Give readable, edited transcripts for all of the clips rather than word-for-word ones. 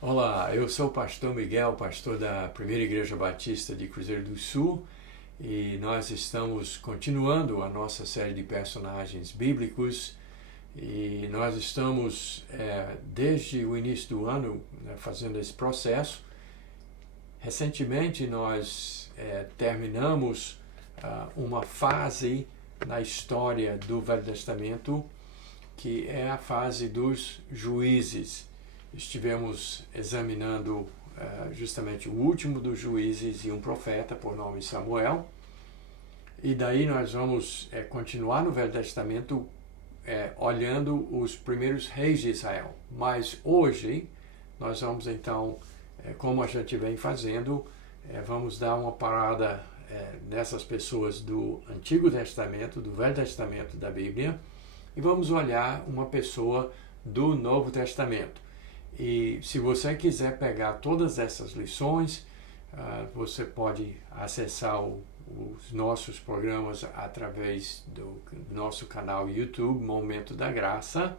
Olá, eu sou o pastor Miguel, pastor da Primeira Igreja Batista de Cruzeiro do Sul, e nós estamos continuando a nossa série de personagens bíblicos, e nós estamos desde o início do ano fazendo esse processo. Recentemente nós terminamos uma fase na história do Velho Testamento, que é a fase dos juízes. Estivemos examinando justamente o último dos juízes e um profeta por nome Samuel, e daí nós vamos continuar no Velho Testamento olhando os primeiros reis de Israel. Mas hoje nós vamos então, como a gente vem fazendo, vamos dar uma parada nessas pessoas do Antigo Testamento, do Velho Testamento da Bíblia, e vamos olhar uma pessoa do Novo Testamento. E se você quiser pegar todas essas lições, você pode acessar os nossos programas através do nosso canal YouTube, Momento da Graça.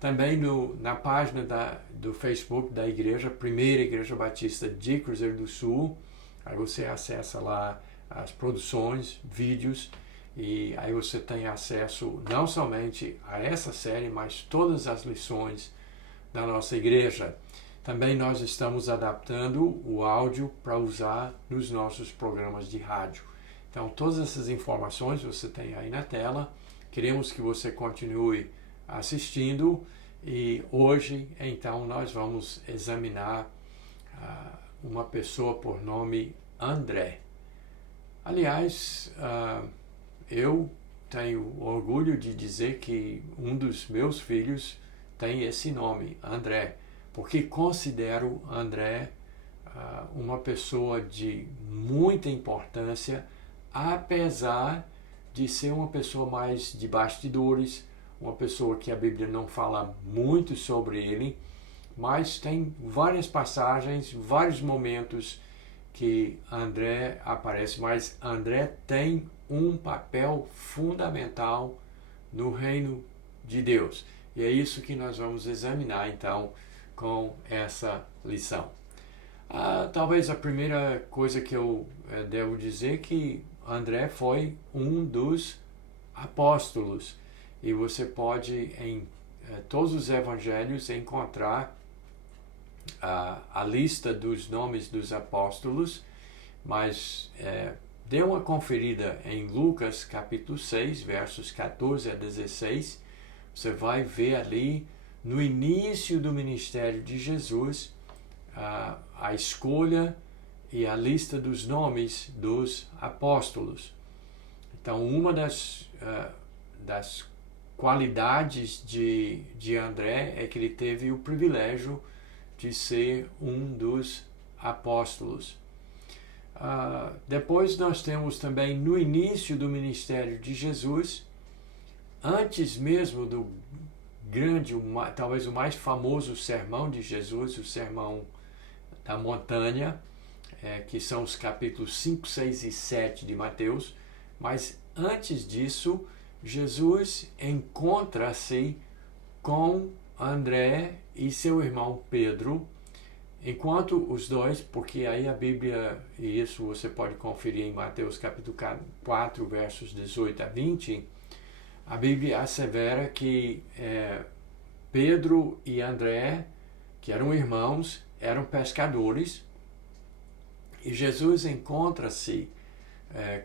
Também na página do Facebook da igreja, Primeira Igreja Batista de Cruzeiro do Sul. Aí você acessa lá as produções, vídeos, e aí você tem acesso não somente a essa série, mas todas as lições da nossa igreja. Também nós estamos adaptando o áudio para usar nos nossos programas de rádio. Então, todas essas informações você tem aí na tela. Queremos que você continue assistindo, e hoje, então, nós vamos examinar uma pessoa por nome André. Aliás, eu tenho orgulho de dizer que um dos meus filhos tem esse nome, André, porque considero André uma pessoa de muita importância, apesar de ser uma pessoa mais de bastidores, uma pessoa que a Bíblia não fala muito sobre ele, mas tem várias passagens, vários momentos que André aparece, mas André tem um papel fundamental no reino de Deus. E é isso que nós vamos examinar, então, com essa lição. Talvez a primeira coisa que eu devo dizer é que André foi um dos apóstolos. E você pode, em todos os evangelhos, encontrar a lista dos nomes dos apóstolos, mas dê uma conferida em Lucas, capítulo 6, versos 14 a 16, você vai ver ali, no início do ministério de Jesus, a escolha e a lista dos nomes dos apóstolos. Então, uma das qualidades de André é que ele teve o privilégio de ser um dos apóstolos. Depois nós temos também, no início do ministério de Jesus, antes mesmo do grande, talvez o mais famoso sermão de Jesus, o Sermão da Montanha, que são os capítulos 5, 6 e 7 de Mateus, mas antes disso, Jesus encontra-se com André e seu irmão Pedro, enquanto os dois, porque aí a Bíblia, e isso você pode conferir em Mateus capítulo 4, versos 18 a 20, a Bíblia assevera que Pedro e André, que eram irmãos, eram pescadores, e Jesus encontra-se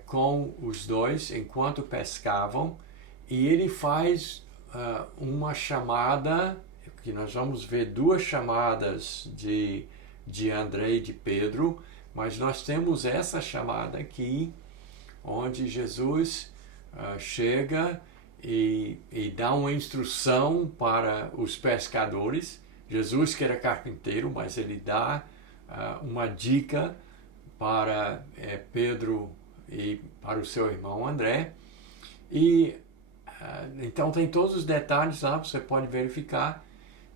com os dois enquanto pescavam, e ele faz uma chamada, que nós vamos ver duas chamadas de André e de Pedro, mas nós temos essa chamada aqui, onde Jesus chega e dá uma instrução para os pescadores. Jesus, que era carpinteiro, mas ele dá uma dica para Pedro e para o seu irmão André. E então tem todos os detalhes lá, você pode verificar.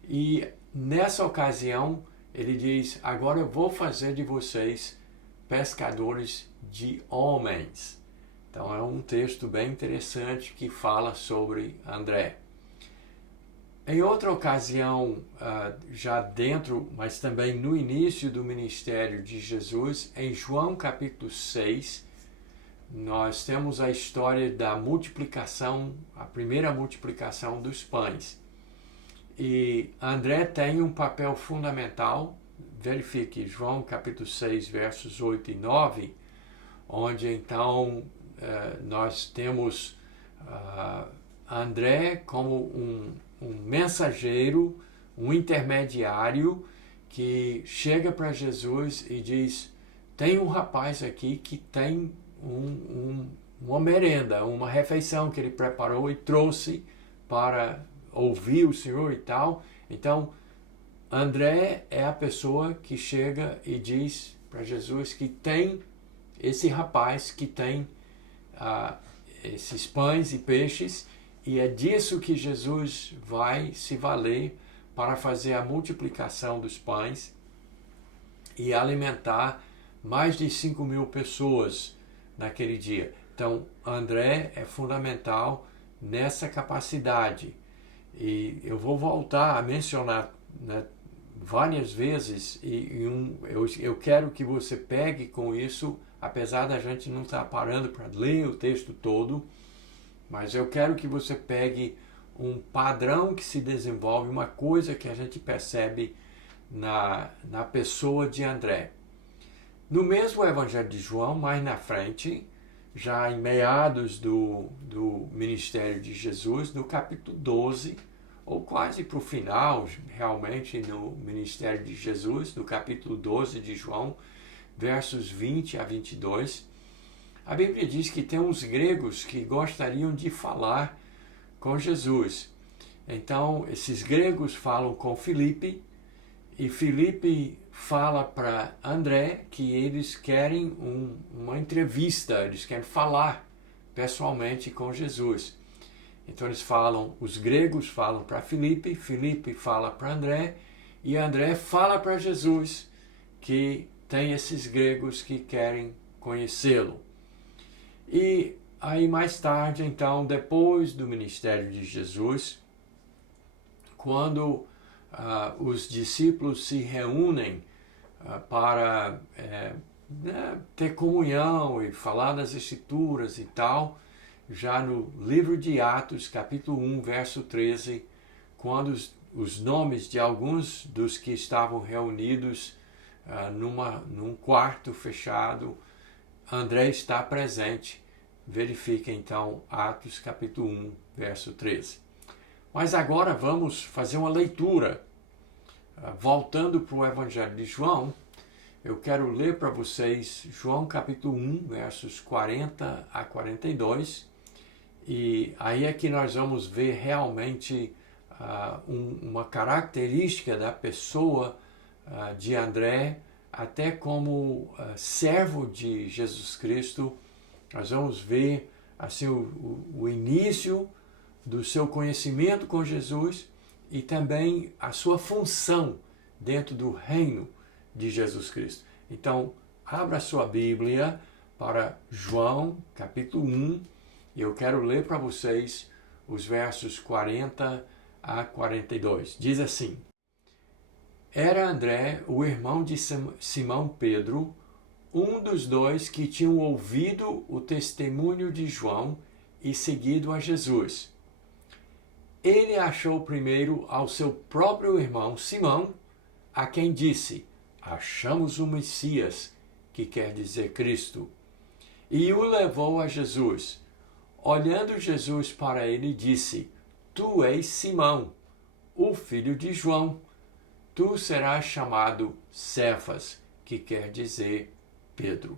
E nessa ocasião ele diz: agora eu vou fazer de vocês pescadores de homens. Então é um texto bem interessante que fala sobre André. Em outra ocasião, já dentro, mas também no início do ministério de Jesus, em João capítulo 6, nós temos a história da multiplicação, a primeira multiplicação dos pães. E André tem um papel fundamental. Verifique João capítulo 6, versos 8 e 9, onde então nós temos André como um mensageiro, um intermediário que chega para Jesus e diz: tem um rapaz aqui que tem uma merenda, uma refeição que ele preparou e trouxe para ouvir o Senhor e tal. Então, André é a pessoa que chega e diz para Jesus que tem esse rapaz que tem esses pães e peixes, e é disso que Jesus vai se valer para fazer a multiplicação dos pães e alimentar mais de 5.000 pessoas naquele dia. Então, André é fundamental nessa capacidade. E eu vou voltar a mencionar, né, várias vezes, eu quero que você pegue com isso, apesar da gente não estar parando para ler o texto todo, mas eu quero que você pegue um padrão que se desenvolve, uma coisa que a gente percebe na pessoa de André. No mesmo Evangelho de João, mais na frente, já em meados do ministério de Jesus, no capítulo 12, ou quase para o final, realmente, no ministério de Jesus, no capítulo 12 de João, versos 20 a 22, a Bíblia diz que tem uns gregos que gostariam de falar com Jesus. Então, esses gregos falam com Filipe, e Filipe fala para André que eles querem uma entrevista, eles querem falar pessoalmente com Jesus. Então os gregos falam para Filipe, Filipe fala para André, e André fala para Jesus que tem esses gregos que querem conhecê-lo. E aí mais tarde, então, depois do ministério de Jesus, quando os discípulos se reúnem para ter comunhão e falar das Escrituras e tal, já no livro de Atos, capítulo 1, verso 13, quando os nomes de alguns dos que estavam reunidos num quarto fechado, André está presente. Verifique então Atos capítulo 1, verso 13. Mas agora vamos fazer uma leitura. Voltando para o Evangelho de João, eu quero ler para vocês João capítulo 1, versos 40 a 42. E aí é que nós vamos ver realmente uma característica da pessoa de André, até como servo de Jesus Cristo. Nós vamos ver assim o início do seu conhecimento com Jesus e também a sua função dentro do reino de Jesus Cristo. Então, abra sua Bíblia para João, capítulo 1, e eu quero ler para vocês os versos 40 a 42. Diz assim: Era André, o irmão de Simão Pedro, um dos dois que tinham ouvido o testemunho de João e seguido a Jesus. Ele achou primeiro ao seu próprio irmão Simão, a quem disse: Achamos o Messias, que quer dizer Cristo, e o levou a Jesus. Olhando Jesus para ele, disse: Tu és Simão, o filho de João. Tu serás chamado Cefas, que quer dizer Pedro.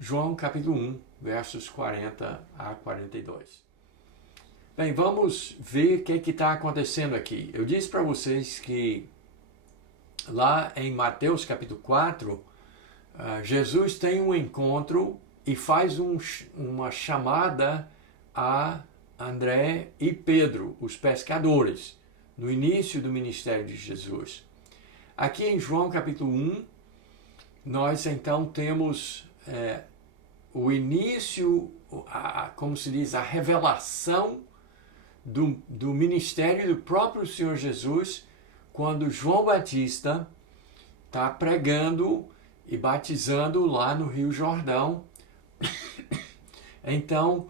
João capítulo 1, versos 40 a 42. Bem, vamos ver o que está acontecendo aqui. Eu disse para vocês que lá em Mateus capítulo 4, Jesus tem um encontro e faz uma chamada a André e Pedro, os pescadores, no início do ministério de Jesus. Aqui em João capítulo 1, nós então temos o início, como se diz, a revelação do ministério do próprio Senhor Jesus, quando João Batista está pregando e batizando lá no Rio Jordão. Então,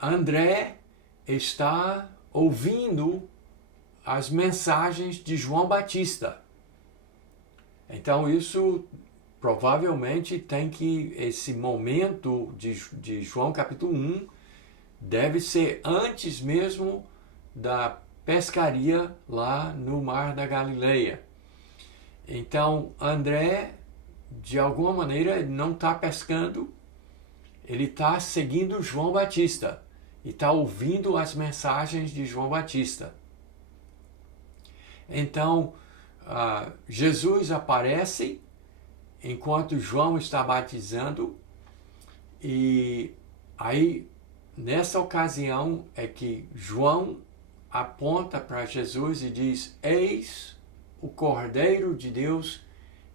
André está ouvindo as mensagens de João Batista. Então, isso provavelmente esse momento de João capítulo 1 deve ser antes mesmo da pescaria lá no Mar da Galileia. Então, André, de alguma maneira, não está pescando, ele está seguindo João Batista e está ouvindo as mensagens de João Batista. Então, Jesus aparece enquanto João está batizando, e aí, nessa ocasião, é que João aponta para Jesus e diz: eis o Cordeiro de Deus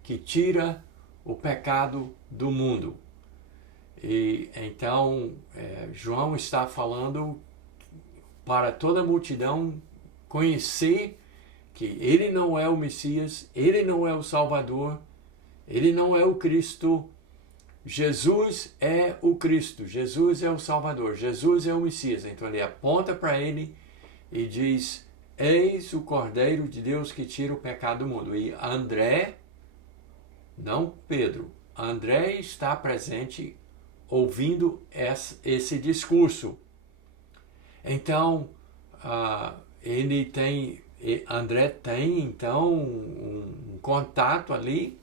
que tira o pecado do mundo. E então João está falando para toda a multidão conhecer que ele não é o Messias, ele não é o Salvador, ele não é o Cristo. Jesus é o Cristo, Jesus é o Salvador, Jesus é o Messias. Então ele aponta para ele e diz: eis o Cordeiro de Deus que tira o pecado do mundo. E André, não Pedro, André está presente ouvindo esse discurso. Então, André tem então um contato ali,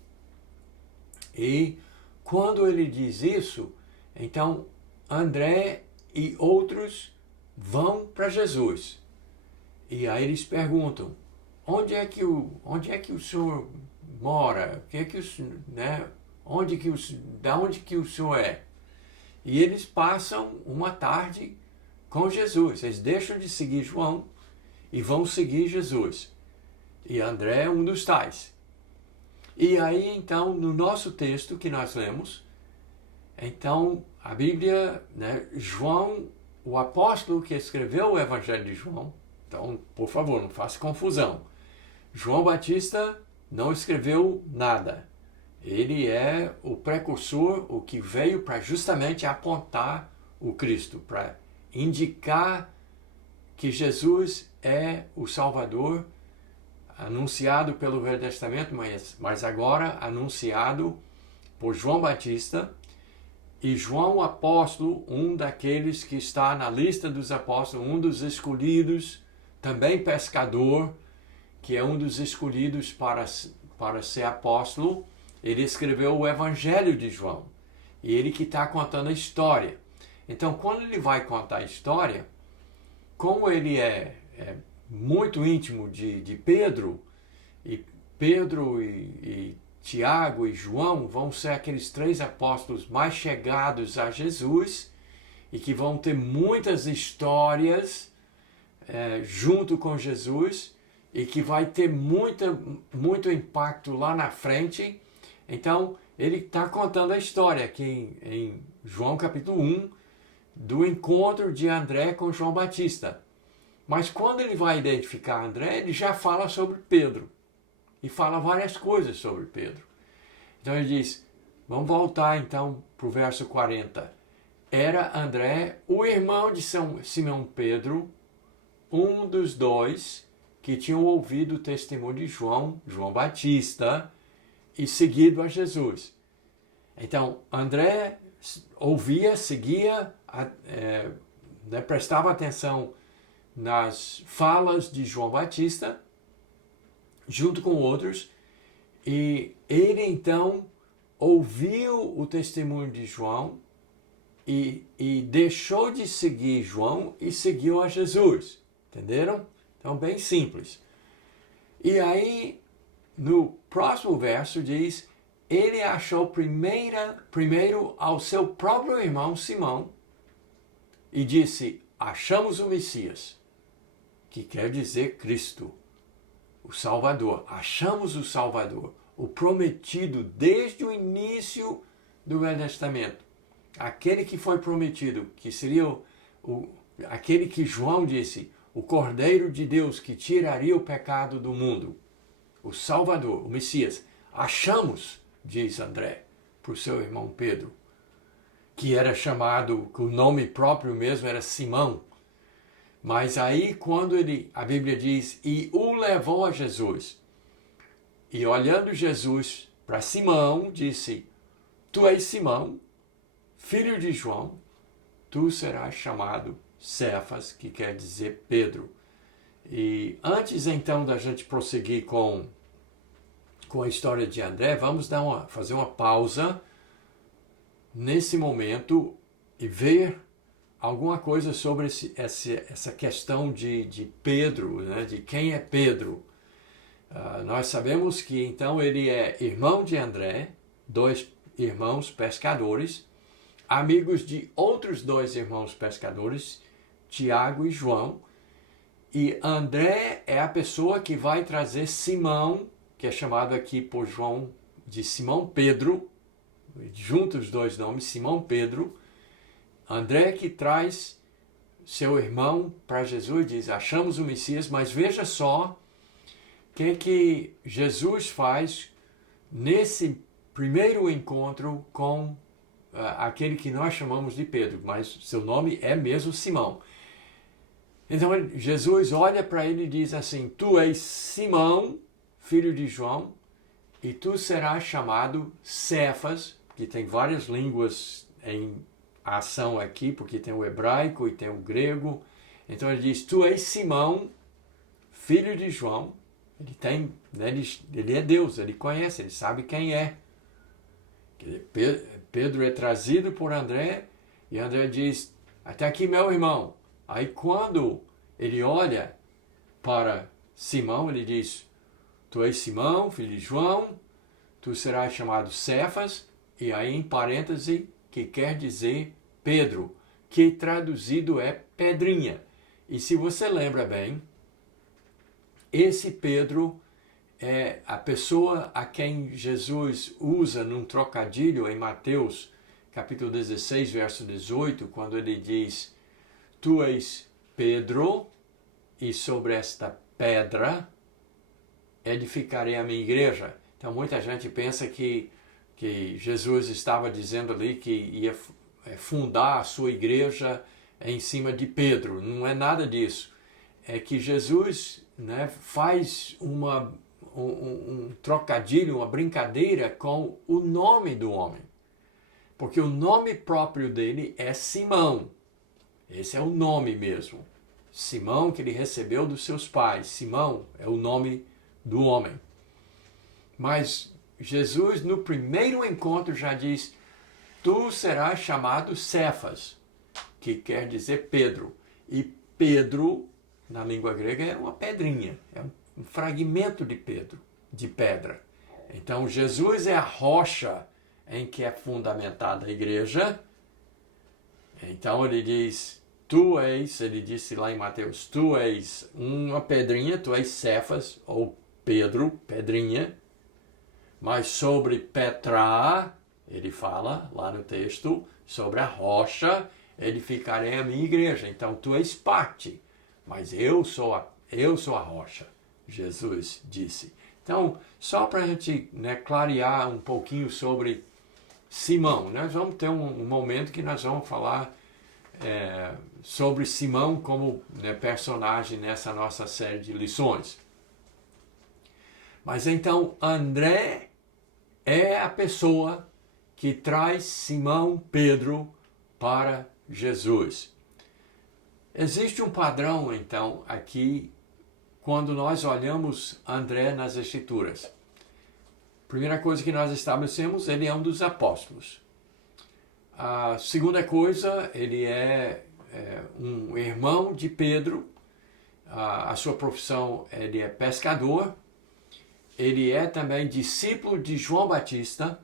e quando ele diz isso, então André e outros vão para Jesus. E aí eles perguntam: onde é que o senhor mora? Da onde que o senhor é? E eles passam uma tarde com Jesus. Eles deixam de seguir João e vão seguir Jesus. E André é um dos tais. E aí, então, no nosso texto que nós lemos, então, a Bíblia, João, o apóstolo que escreveu o Evangelho de João, então, por favor, não faça confusão. João Batista não escreveu nada. Ele é o precursor, o que veio para justamente apontar o Cristo, para indicar que Jesus é o Salvador, anunciado pelo Velho Testamento, mas agora anunciado por João Batista. E João apóstolo, um daqueles que está na lista dos apóstolos, um dos escolhidos, também pescador, que é um dos escolhidos para ser apóstolo, ele escreveu o Evangelho de João. E ele que está contando a história. Então, quando ele vai contar a história, como ele é muito íntimo de Pedro, e Pedro e Tiago e João vão ser aqueles 3 apóstolos mais chegados a Jesus e que vão ter muitas histórias junto com Jesus e que vai ter muito impacto lá na frente. Então, ele está contando a história aqui em João capítulo 1 do encontro de André com João Batista. Mas quando ele vai identificar André, ele já fala sobre Pedro. E fala várias coisas sobre Pedro. Então ele diz, vamos voltar então para o verso 40. Era André, o irmão de Simão Pedro, um dos 2 que tinham ouvido o testemunho de João Batista, e seguido a Jesus. Então, André ouvia, seguia, prestava atenção nas falas de João Batista, junto com outros, e ele então ouviu o testemunho de João e deixou de seguir João e seguiu a Jesus. Entenderam? Então, bem simples. E aí, no próximo verso diz, ele achou primeiro ao seu próprio irmão Simão e disse, achamos o Messias, que quer dizer Cristo, o Salvador. Achamos o Salvador, o prometido desde o início do Velho Testamento. Aquele que foi prometido, que seria aquele que João disse, o Cordeiro de Deus que tiraria o pecado do mundo, o Salvador, o Messias. Achamos, diz André, para o seu irmão Pedro, que era chamado, que o nome próprio mesmo era Simão. Mas aí quando a Bíblia diz, e o levou a Jesus, e olhando Jesus para Simão, disse, tu és Simão, filho de João, tu serás chamado Cefas, que quer dizer Pedro. E antes então da gente prosseguir com a história de André, vamos fazer uma pausa nesse momento e ver alguma coisa sobre essa questão de Pedro, né? De quem é Pedro. Nós sabemos que então ele é irmão de André, 2 irmãos pescadores, amigos de outros 2 irmãos pescadores, Tiago e João, e André é a pessoa que vai trazer Simão, que é chamado aqui por João de Simão Pedro, juntos os 2 nomes, Simão Pedro. André que traz seu irmão para Jesus, diz, achamos o Messias, mas veja só o que Jesus faz nesse primeiro encontro com aquele que nós chamamos de Pedro, mas seu nome é mesmo Simão. Então Jesus olha para ele e diz assim, tu és Simão, filho de João, e tu serás chamado Cefas, que tem várias línguas em ação aqui, porque tem o hebraico e tem o grego. Então ele diz, tu és Simão, filho de João. Ele é Deus, ele conhece, ele sabe quem é. Pedro é trazido por André, e André diz, até aqui meu irmão. Aí quando ele olha para Simão, ele diz, tu és Simão, filho de João, tu serás chamado Cefas, e aí em parêntese, que quer dizer Pedro, que traduzido é pedrinha. E se você lembra bem, esse Pedro é a pessoa a quem Jesus usa num trocadilho em Mateus, capítulo 16, verso 18, quando ele diz, tu és Pedro, e sobre esta pedra edificarei a minha igreja. Então muita gente pensa que Jesus estava dizendo ali que ia fundar a sua igreja em cima de Pedro. Não é nada disso. É que Jesus, né, faz um trocadilho, uma brincadeira com o nome do homem. Porque o nome próprio dele é Simão. Esse é o nome mesmo. Simão, que ele recebeu dos seus pais. Simão é o nome do homem. Mas Jesus, no primeiro encontro, já diz, tu serás chamado Cefas, que quer dizer Pedro. E Pedro, na língua grega, é uma pedrinha, é um fragmento de pedra. Então, Jesus é a rocha em que é fundamentada a igreja. Então, ele diz, ele disse lá em Mateus, tu és uma pedrinha, tu és Cefas, ou Pedro, pedrinha. Mas sobre Petra, ele fala lá no texto, sobre a rocha, edificarei a minha igreja. Então, tu és parte, mas eu sou a rocha, Jesus disse. Então, só para a gente, né, clarear um pouquinho sobre Simão, nós vamos ter um momento que nós vamos falar sobre Simão como, né, personagem nessa nossa série de lições. Mas então, André é a pessoa que traz Simão Pedro para Jesus. Existe um padrão, então, aqui, quando nós olhamos André nas Escrituras. Primeira coisa que nós estabelecemos, ele é um dos apóstolos. A segunda coisa, ele é um irmão de Pedro. A sua profissão, ele é pescador. Ele é também discípulo de João Batista,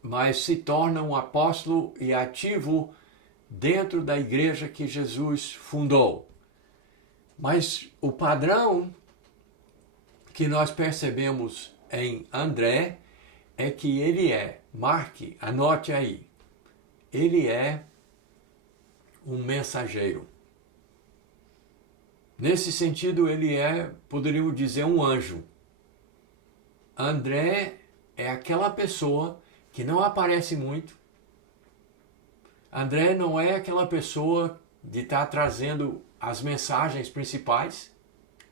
mas se torna um apóstolo e ativo dentro da igreja que Jesus fundou. Mas o padrão que nós percebemos em André é que ele marque, anote aí, ele é um mensageiro. Nesse sentido, ele poderíamos dizer, um anjo. André é aquela pessoa que não aparece muito. André não é aquela pessoa de estar trazendo as mensagens principais.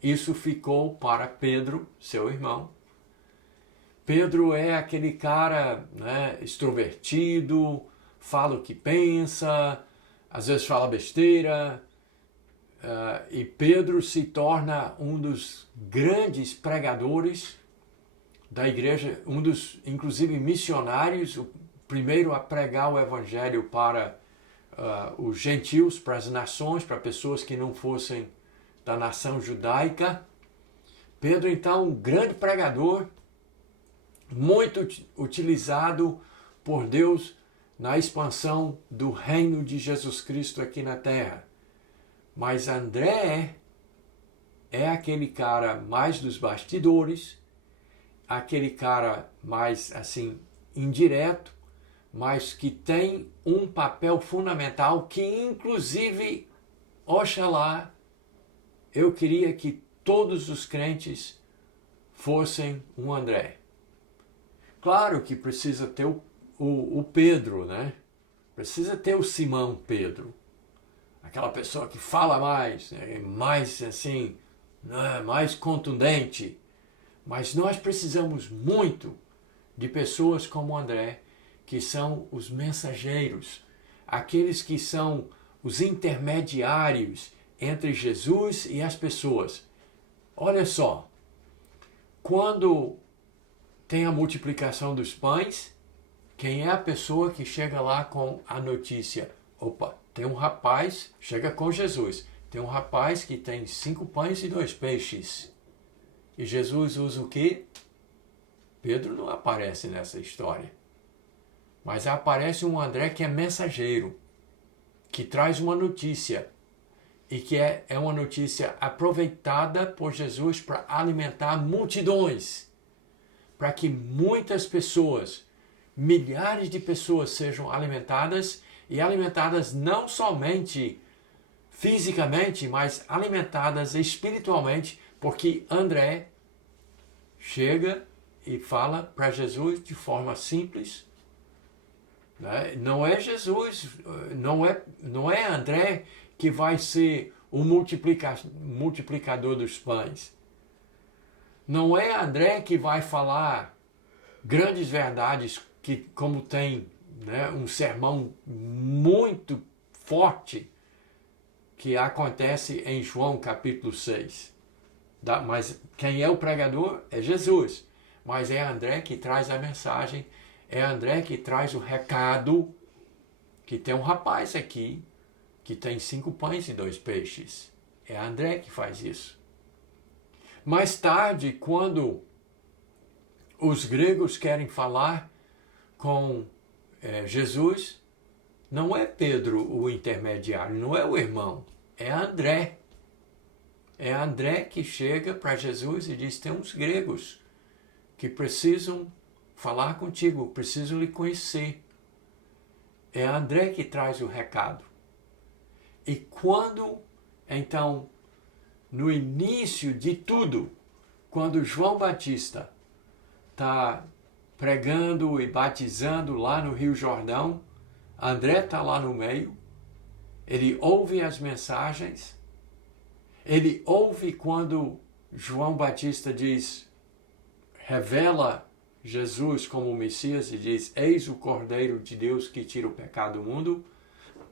Isso ficou para Pedro, seu irmão. Pedro é aquele cara, né, extrovertido, fala o que pensa, às vezes fala besteira, e Pedro se torna um dos grandes pregadores da igreja, um dos, inclusive, missionários, o primeiro a pregar o evangelho para os gentios, para as nações, para pessoas que não fossem da nação judaica. Pedro, então, um grande pregador, muito utilizado por Deus na expansão do reino de Jesus Cristo aqui na terra. Mas André é aquele cara mais dos bastidores, aquele cara mais, assim, indireto, mas que tem um papel fundamental que, inclusive, oxalá, eu queria que todos os crentes fossem um André. Claro que precisa ter o Pedro, né? Precisa ter o Simão Pedro. Aquela pessoa que fala mais, mais assim, né? Mais contundente. Mas nós precisamos muito de pessoas como André, que são os mensageiros, aqueles que são os intermediários entre Jesus e as pessoas. Olha só, quando tem a multiplicação dos pães, quem é a pessoa que chega lá com a notícia? Opa, tem um rapaz, chega com Jesus, tem um rapaz que tem 5 pães e 2 peixes. E Jesus usa o quê? Pedro não aparece nessa história. Mas aparece um André que é mensageiro, que traz uma notícia, e que é uma notícia aproveitada por Jesus para alimentar multidões, para que muitas pessoas, milhares de pessoas sejam alimentadas, e alimentadas não somente fisicamente, mas alimentadas espiritualmente, porque André chega e fala para Jesus de forma simples. Né? Não é Jesus, não é André que vai ser o multiplicador dos pães. Não é André que vai falar grandes verdades, que como tem, né, um sermão muito forte que acontece em João capítulo 6. Mas quem é o pregador é Jesus. Mas é André que traz a mensagem, é André que traz o recado, que tem um rapaz aqui que tem 5 pães e 2 peixes. É André que faz isso. Mais tarde, quando os gregos querem falar com Jesus, não é Pedro o intermediário, não é o irmão, é André. É André que chega para Jesus e diz: tem uns gregos que precisam falar contigo, precisam lhe conhecer. É André que traz o recado. E quando, então, no início de tudo, quando João Batista está pregando e batizando lá no Rio Jordão, André está lá no meio, ele ouve as mensagens, ele ouve quando João Batista diz, revela Jesus como o Messias e diz: eis o Cordeiro de Deus que tira o pecado do mundo.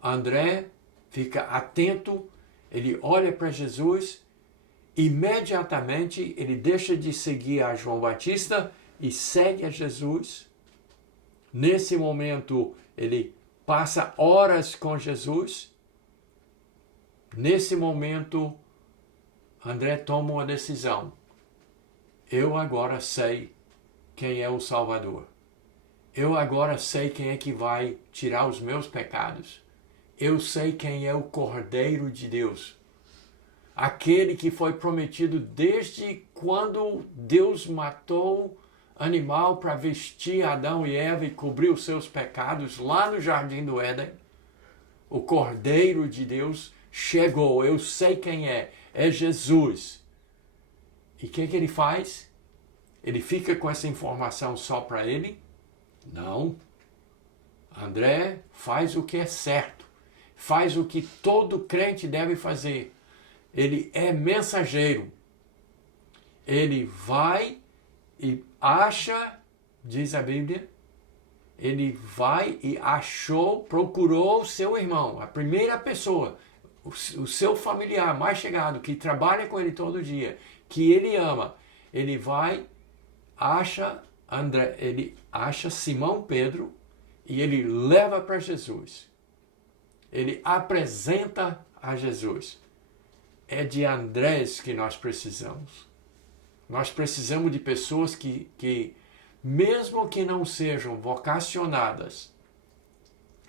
André fica atento, ele olha para Jesus, imediatamente ele deixa de seguir a João Batista e segue a Jesus. Nesse momento ele passa horas com Jesus. Nesse momento André toma uma decisão. Eu agora sei quem é o Salvador. Eu agora sei quem é que vai tirar os meus pecados. Eu sei quem é o Cordeiro de Deus. Aquele que foi prometido desde quando Deus matou animal para vestir Adão e Eva e cobrir os seus pecados lá no Jardim do Éden. O Cordeiro de Deus chegou, eu sei quem é Jesus. E o que ele faz? Ele fica com essa informação só para ele? Não. André faz o que é certo, faz o que todo crente deve fazer. Ele é mensageiro. Ele vai e acha, diz a Bíblia, ele vai e achou, procurou o seu irmão, a primeira pessoa, o seu familiar mais chegado, que trabalha com ele todo dia, que ele ama. Ele vai, acha André, ele acha Simão Pedro e ele leva para Jesus. Ele apresenta a Jesus. É de Andrés que nós precisamos. Nós precisamos de pessoas que mesmo que não sejam vocacionadas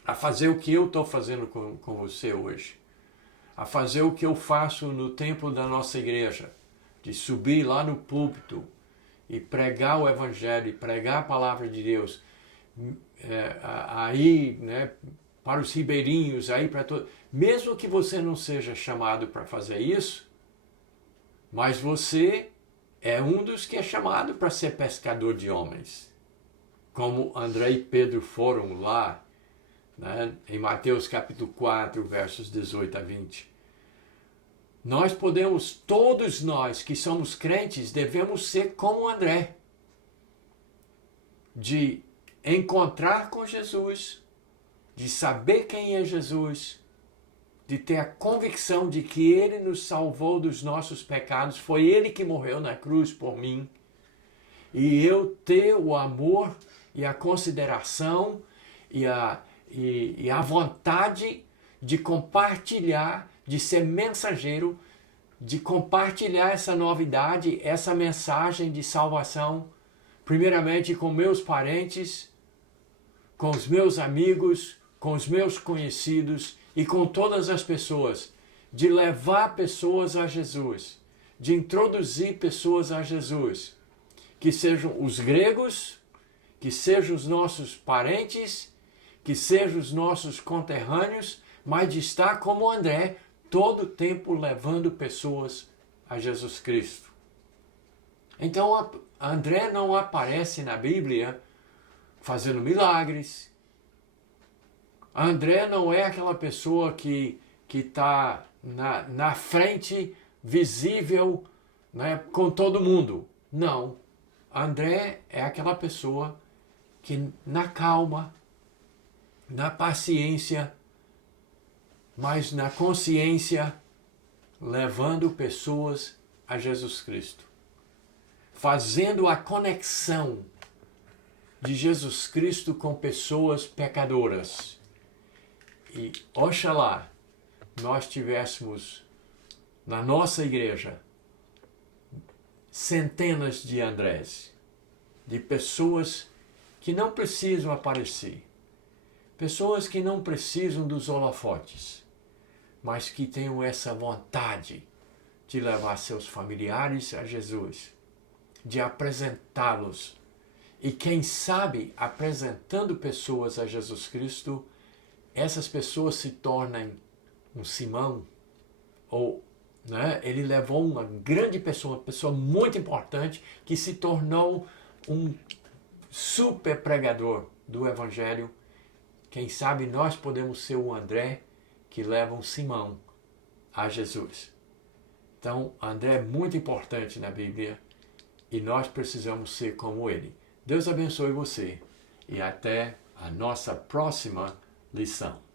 a fazer o que eu estou fazendo com você hoje, a fazer o que eu faço no templo da nossa igreja, de subir lá no púlpito e pregar o Evangelho, e pregar a palavra de Deus, aí, né, para os ribeirinhos, aí para todos. Mesmo que você não seja chamado para fazer isso, mas você é um dos que é chamado para ser pescador de homens. Como André e Pedro foram lá, né, em Mateus capítulo 4, versos 18 a 20. Nós podemos, todos nós que somos crentes, devemos ser como André. De encontrar com Jesus, de saber quem é Jesus, de ter a convicção de que Ele nos salvou dos nossos pecados, foi Ele que morreu na cruz por mim, e eu ter o amor e a consideração e a vontade de compartilhar, de ser mensageiro, de compartilhar essa novidade, essa mensagem de salvação, primeiramente com meus parentes, com os meus amigos, com os meus conhecidos e com todas as pessoas, de levar pessoas a Jesus, de introduzir pessoas a Jesus, que sejam os gregos, que sejam os nossos parentes, que sejam os nossos conterrâneos, mas de estar como André, todo o tempo levando pessoas a Jesus Cristo. Então, André não aparece na Bíblia fazendo milagres. André não é aquela pessoa que está na frente, visível, né, com todo mundo. Não. André é aquela pessoa que na calma, na paciência, mas na consciência, levando pessoas a Jesus Cristo. Fazendo a conexão de Jesus Cristo com pessoas pecadoras. E oxalá nós tivéssemos na nossa igreja centenas de Andrés, de pessoas que não precisam aparecer, pessoas que não precisam dos holofotes, mas que tenham essa vontade de levar seus familiares a Jesus, de apresentá-los. E quem sabe, apresentando pessoas a Jesus Cristo, essas pessoas se tornem um Simão, ou né, ele levou uma grande pessoa, uma pessoa muito importante, que se tornou um super pregador do Evangelho. Quem sabe nós podemos ser o André que leva um Simão a Jesus. Então, André é muito importante na Bíblia e nós precisamos ser como ele. Deus abençoe você e até a nossa próxima lição.